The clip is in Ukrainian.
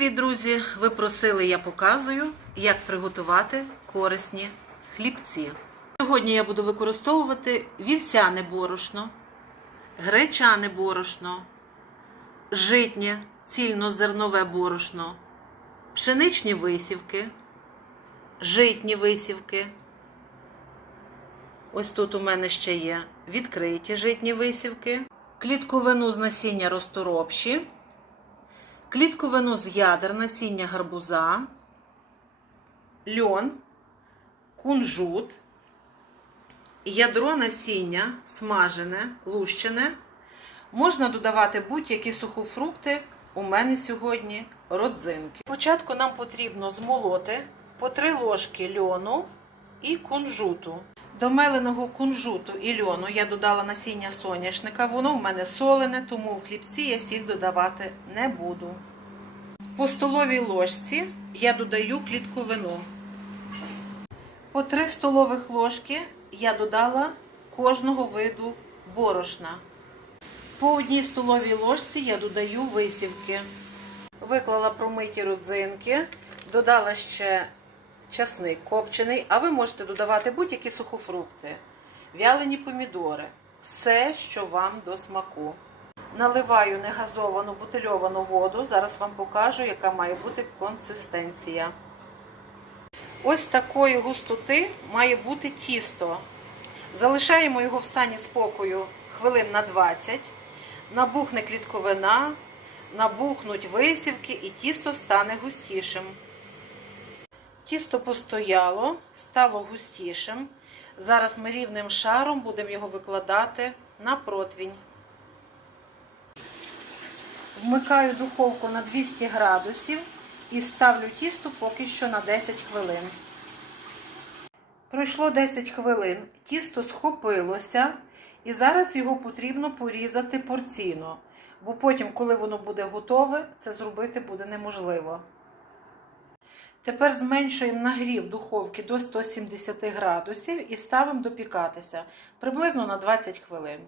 Привіт, друзі! Ви просили, я показую, як приготувати корисні хлібці. Сьогодні я буду використовувати вівсяне борошно, гречане борошно, житнє цільнозернове борошно, пшеничні висівки, житні висівки. Ось тут у мене ще є відкриті житні висівки, клітковину з насіння розторопші клітковину з ядер насіння гарбуза, льон, кунжут, ядро насіння смажене, лущене. Можна додавати будь-які сухофрукти. У мене сьогодні родзинки. Спочатку нам потрібно змолоти по 3 ложки льону і кунжуту. До меленого кунжуту і льону я додала насіння соняшника. Воно в мене солене, тому в хлібці я сіль додавати не буду. По столовій ложці я додаю клітковину. По 3 столових ложки я додала кожного виду борошна. По одній столовій ложці я додаю висівки. Виклала промиті родзинки, додала ще часник копчений, а ви можете додавати будь-які сухофрукти, вялені помідори, все, що вам до смаку. Наливаю негазовану бутильовану воду. Зараз вам покажу, яка має бути консистенція. Ось такої густоти має бути тісто. Залишаємо його в стані спокою хвилин на 20. Набухне клітковина, набухнуть висівки і тісто стане густішим. Тісто постояло, стало густішим. Зараз ми рівним шаром будемо його викладати на противінь. Вмикаю духовку на 200 градусів і ставлю тісто поки що на 10 хвилин. Пройшло 10 хвилин, тісто схопилося, і зараз його потрібно порізати порційно, бо потім, коли воно буде готове, це зробити буде неможливо. Тепер зменшуємо нагрів духовки до 170 градусів і ставимо допікатися приблизно на 20 хвилин.